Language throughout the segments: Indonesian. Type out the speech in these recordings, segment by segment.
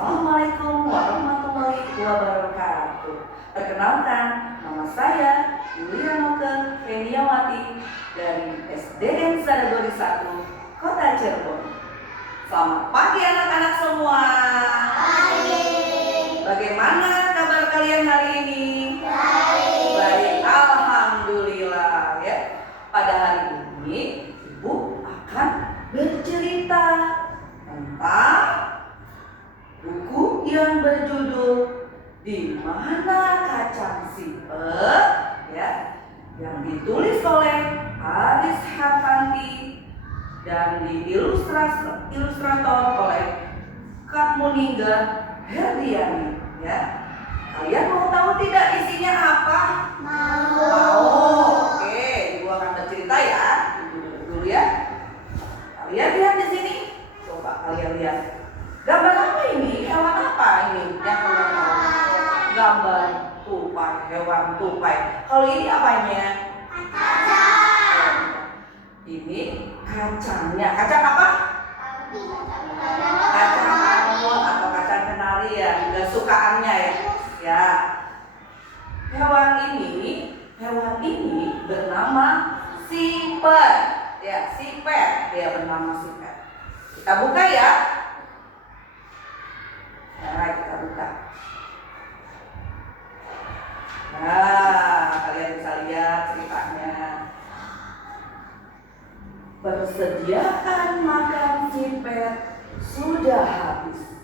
Assalamualaikum warahmatullahi wabarakatuh. Perkenalkan, nama saya Yulianoke Feniawati dari SDN Sadagori 1, Kota Cirebon. Selamat pagi anak-anak semua. Pagi. Bagaimana kabar kalian hari ini? Baik. Baik, alhamdulillah ya. Pada hari ini Ibu akan bercerita tentang buku yang berjudul Di Mana Kacang Sipet, ya, yang ditulis oleh Aris Hartanti dan ilustrator oleh Kak Muningga Herdiani, ya. Kalian mau tahu tidak isinya apa? Mau. Oke, Ibu akan bercerita ya. Ibu duduk dulu ya. Kalian lihat di sini. Coba kalian lihat. Gambar apa ini? Hewan apa ini? Yang kalian tahu? Gambar tupai, hewan tupai. Kalau ini apanya? Kacang. Ini kacangnya. Kacang apa? Kacang almond atau kacang kenari ya. Kesukaannya ya. Ya. Hewan ini bernama sipet. Ya, sipet. Dia bernama sipet. Kita buka ya. Nah, kita buka. Nah, kalian bisa lihat ceritanya. Persediaan makan sipet sudah habis.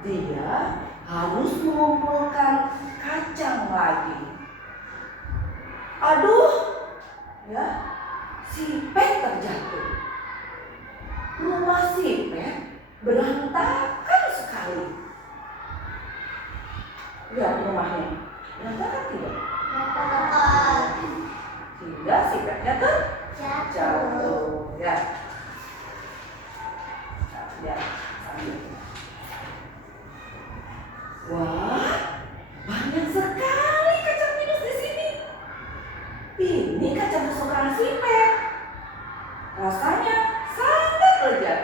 Dia harus mengumpulkan kacang lagi. Aduh, ya, sipet terjatuh. Rumah sipet berantakan sekali. Lihat rumahnya, berantakan tidak? Sehingga sipetnya terjatuh, ya. Nah, lihat sambil. Wah, banyak sekali kacang minus di sini. Ini kacang kesukaan sipet. Rasanya sangat lezat.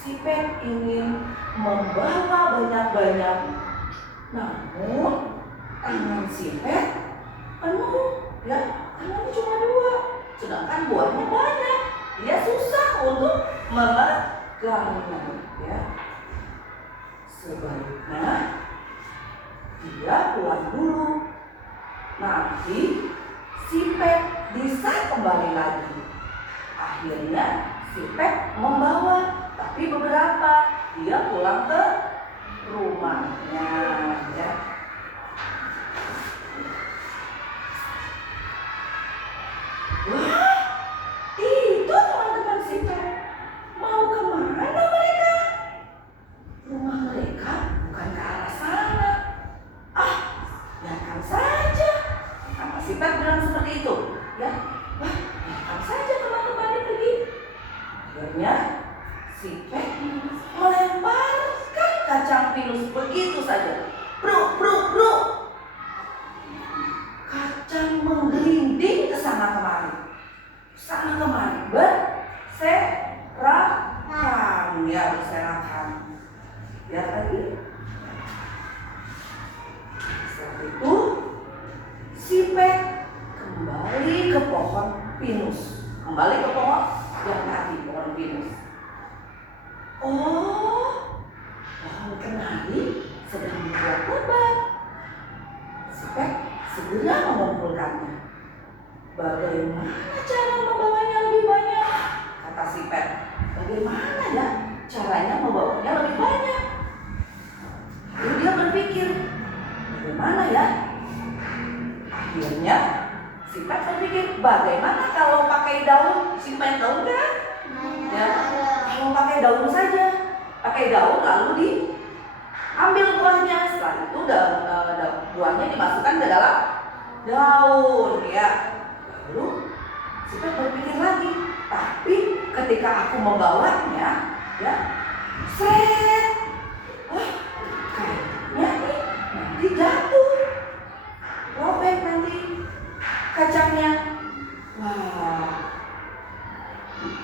Sipet ingin membawa banyak-banyak, namun tangan sipet penuh, ya, tangannya cuma 2, sedangkan buahnya banyak. Dia susah untuk memegangnya, ya. Sebaiknya dia pulang dulu. Nanti sipet bisa kembali lagi. Akhirnya sipet membawa, tapi beberapa dia pulang ke rumahnya, ya. Wah, itu teman-teman sipet. Mau kemana mereka? Rumah mereka bukan ke arah sana. Ah, biarkan saja. Kata sipet bilang seperti itu, ya. Wah, biarkan saja teman-temannya pergi. Akhirnya sipet melemparkan kacang pinus begitu saja. Bruk, bruk, bruk. Kacang menggelinding ke sana kemari. Berserakan, ya, berserakan. Lihat lagi. Setelah itu sipet kembali ke pohon pinus. Kembali ke pohon yang tadi, pohon pinus. Oh, pohon kenari sedang membuat lebat. Sipet segera mengumpulkannya. Bagaimana cara membawanya lebih banyak? Kata sipet. Bagaimana ya caranya membawanya lebih banyak? Lalu dia berpikir, bagaimana ya? Akhirnya sipet berpikir, bagaimana kalau pakai daun? Sipet tahu kan? Ya, kalau pakai daun saja, pakai daun lalu diambil buahnya. Setelah itu buahnya dimasukkan ke dalam daun, ya. Lalu sipet berpikir lagi, tapi ketika aku membawanya, ya, seret, wah, kayaknya nanti jatuh, robek nanti kacangnya. Wah,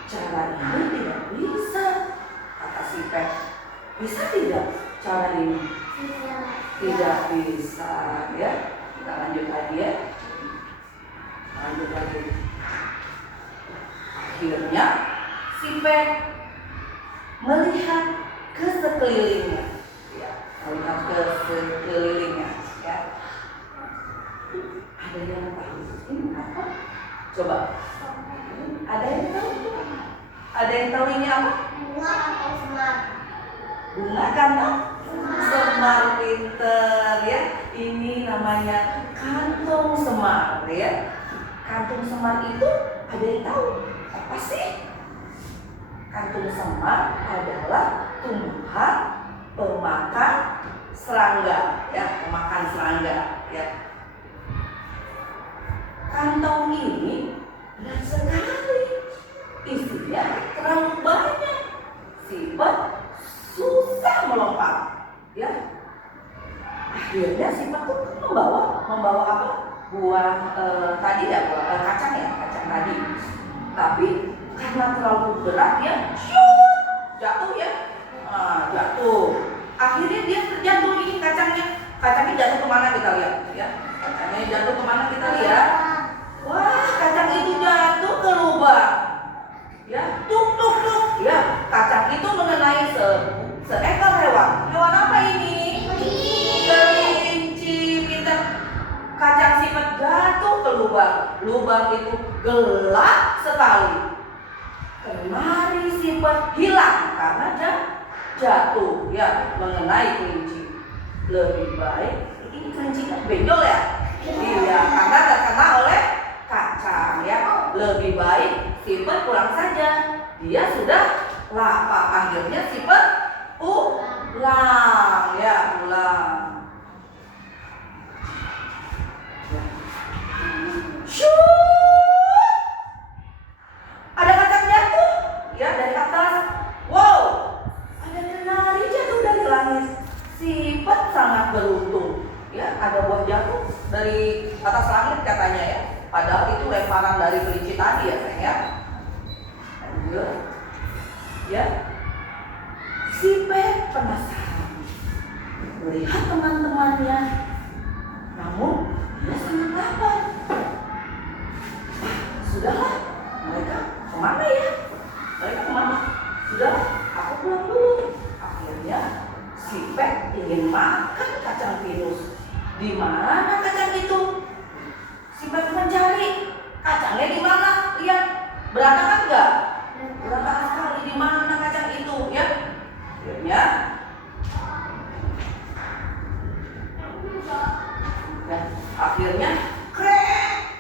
cara ini tidak bisa, kata sipet. Bisa tidak cara ini? Tidak bisa ya. Kita lanjut lagi ya. Lanjut lagi. Akhirnya si Pek melihat ke sekelilingnya, ya, melihat ke sekelilingnya, ya. Ada yang tahu ini apa? Coba. Ada yang tahu? Ada yang tahu ini apa? Bunga atau semar? Bunga kan? Semar, pinter ya. Ini namanya kantung semar ya. Kantung semar itu ada yang tahu apa sih? Kantung semar adalah tumbuhan pemakan serangga ya, pemakan serangga ya. Kantong ini berat sekali, isinya terlalu banyak, Sifat susah melompat ya. Akhirnya Sifat tuh membawa apa? Buah tadi ya, kacang ya, kacang tadi. Tapi karena terlalu berat ya, jatuh ya, jatuh. Akhirnya dia terjatuh ini kacangnya jatuh kemana kita lihat ya? Kacangnya jatuh kemana kita lihat? Wah, kacang itu jatuh ke lubang. Ya, tuk tuk tuk. Ya, kacang itu mengenai seekor hewan. Hewan apa ini? Kelinci. Pintar. Kacang Sifat jatuh ke lubang. Lubang itu gelap sekali. Kenari Sifat hilang karena jatuh ya mengenai kelinci. Lebih baik ini kelincinya benjol ya. Iya, karena terkena oleh kacang ya. Lebih baik Sifat pulang saja. Dia sudah lapar. Akhirnya Sifat pulang ya, pulang. Ada kacang jatuh ya dari atas. Wow, ada kenari jatuh dari langit. Sifat sangat beruntung ya, ada buah jatuh dari atas langit katanya ya. Padahal itu lemparan dari kelinci tadi ya sayang ya. Lanjut ya. Si Pek penasaran melihat teman-temannya, namun dia sangat lapar. Sudahlah, mereka kemana ya? Mereka kemana? Sudahlah, aku pulang dulu. Akhirnya si Pek ingin makan kacang pinus. Di mana kacang itu? Si Pek mencari kacangnya di mana? Lihat, berantakan enggak? Berantakan sekali. Di mana kacang itu? Ya, akhirnya krek.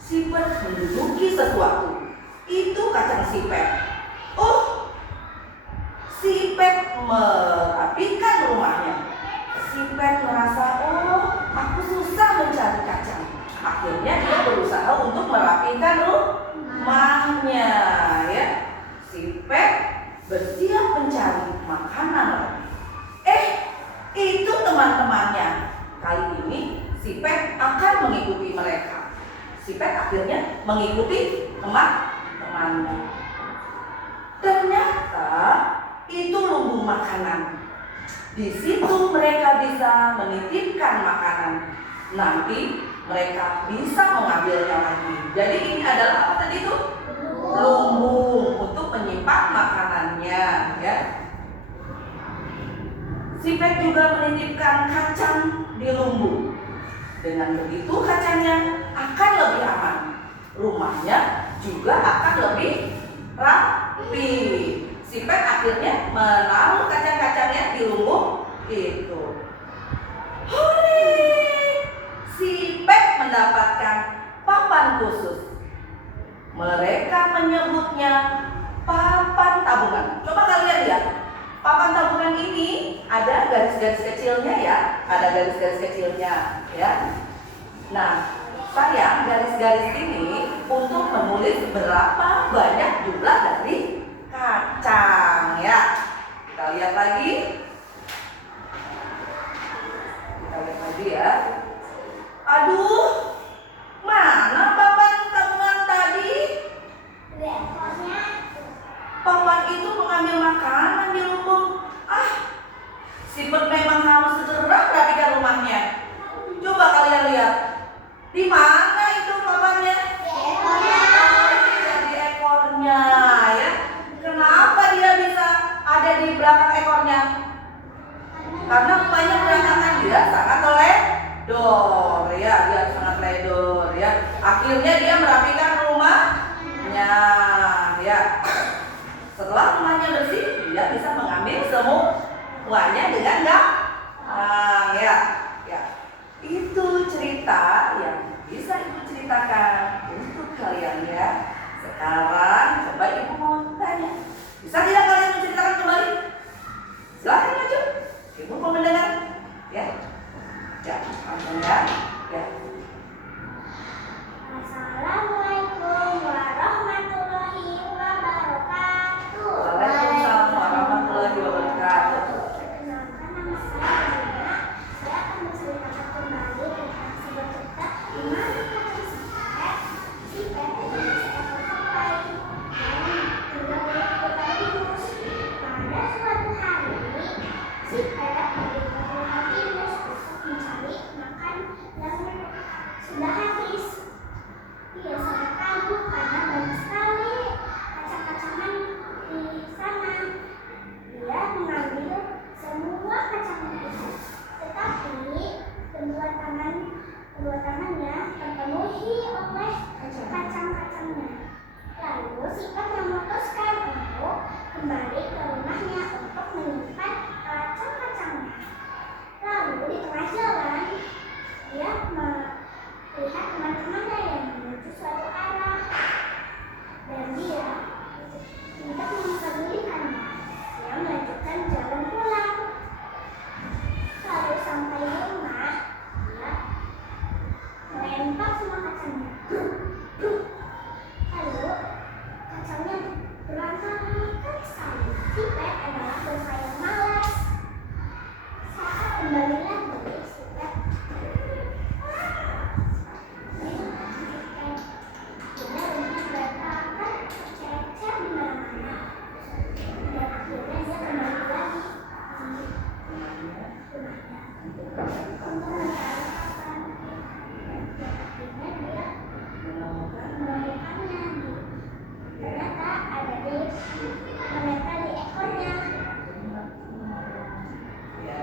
Si Pek menduduki sesuatu. Itu kacang si Pek. Oh, si Pek merapikan rumahnya. Si Pek merasa, oh, aku susah mencari kacang. Akhirnya dia berusaha untuk merapikan rumahnya ya. Si Pek bersiap mencari makanan lagi. Itu teman-temannya. Kali ini si Pek akan mengikuti mereka. Si Pek akhirnya mengikuti teman-temannya. Ternyata itu lumbung makanan. Di situ mereka bisa menitipkan makanan. Nanti mereka bisa mengambilnya lagi. Jadi ini adalah apa tadi itu? Lumbung untuk menyimpan makanannya ya. Si Pek juga menitipkan kacang di lumbung. Dengan begitu kacangnya akan lebih aman. Rumahnya juga akan lebih rapi. Si Pek akhirnya menaruh kacang-kacangnya di lumbung itu. Hore! Si Pek mendapatkan papan khusus. Mereka menyebutnya papan tabungan. Coba kalian lihat. Papan tabungan ini ada garis-garis kecilnya ya. Ada garis-garis kecilnya ya. Nah, sayang garis-garis ini untuk menulis berapa banyak jumlah dari kacang ya. Kita lihat lagi. Kita lihat lagi ya. Aduh, mana papan tabungan tadi? Papan itu mengambil makanan di lumbung. Karena rumahnya berantakan, dia sangat teledor ya, dia sangat teledor ya. Akhirnya dia merapikan rumahnya ya. Setelah rumahnya bersih, dia bisa mengambil semuanya dengan gampang ya. Ya. Itu cerita yang bisa Ibu ceritakan untuk kalian ya. Sekarang coba Ibu mau tanya, bisa tidak kalian menceritakan kembali? Silahkan maju. Ibu mau mendengar ya. Ya, langsung ya. Ya. Assalamualaikum warahmatullahi wabarakatuh. Waalaikumsalam warahmatullahi wabarakatuh. Perkenalkan, nama saya Dina. Saya akan menceritakan kembali tentang sebuah cerita di mana kacang sipet adalah seekor tupai yang tinggal di kota Binus. Pada suatu hari, sipet pergi ke kota Binus untuk mencari makan yang sudah habis. Ia sangat kagum karena banyak sekali kacang-kacangan di sana. Dia mengambil semua kacang itu, tetapi kedua tangannya terpenuhi oleh kacang-kacangnya. Lalu sipet memutuskan untuk kembali ke rumahnya untuk menyimpan kacang-kacangnya. Lalu di tengah jalan, dia melihat teman-temannya yang menuju suatu arah, dan dia tidak mempedulikannya. Dia melanjutkan jalan pulang. Lalu sampai di rumah, dia melempar semua kacangnya. Lalu kacangnya berantakan sekali. Sipet adalah dosa yang malas. Saat kembali lagi, sipet rumahnya berantakan, cecer di mana-mana. Dan akhirnya dia kembali lagi di rumahnya untuk mencari makan. Dan akhirnya dia menemukannya. Ternyata ada menempel di ekornya. Ya.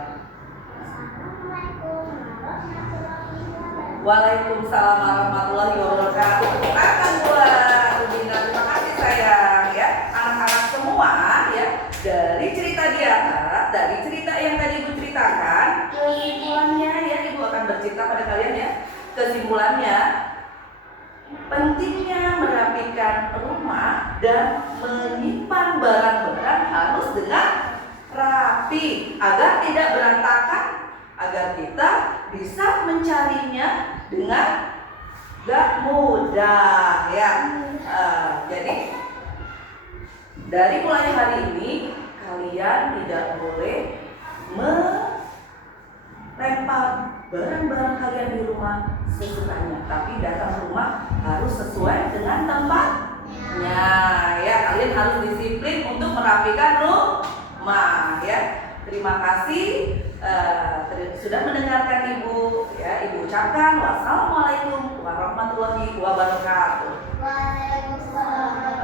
Assalamualaikum warahmatullahi wabarakatuh. Waalaikumsalam warahmatullahi wabarakatuh. Silakan buat Dina, terima kasih sayang ya. Anak-anak semua ya, dari cerita di atas, dari cerita yang tadi Ibu ceritakan, kesimpulannya ya, Ibu akan bercerita pada kalian ya. Kesimpulannya, pentingnya merapikan rumah dan menyimpan barang-barang harus dengan rapi agar tidak berantakan, agar kita bisa mencarinya dengan gak mudah ya. Jadi dari mulai hari ini kalian tidak boleh melempar barang-barang kalian di rumah sesukanya, tapi datang rumah harus sesuai dengan tempatnya ya. Kalian harus disiplin untuk merapikan rumah ya. Terima kasih sudah mendengarkan Ibu ya. Ibu ucapkan wassalamualaikum warahmatullahi wabarakatuh. Waalaikumsalam.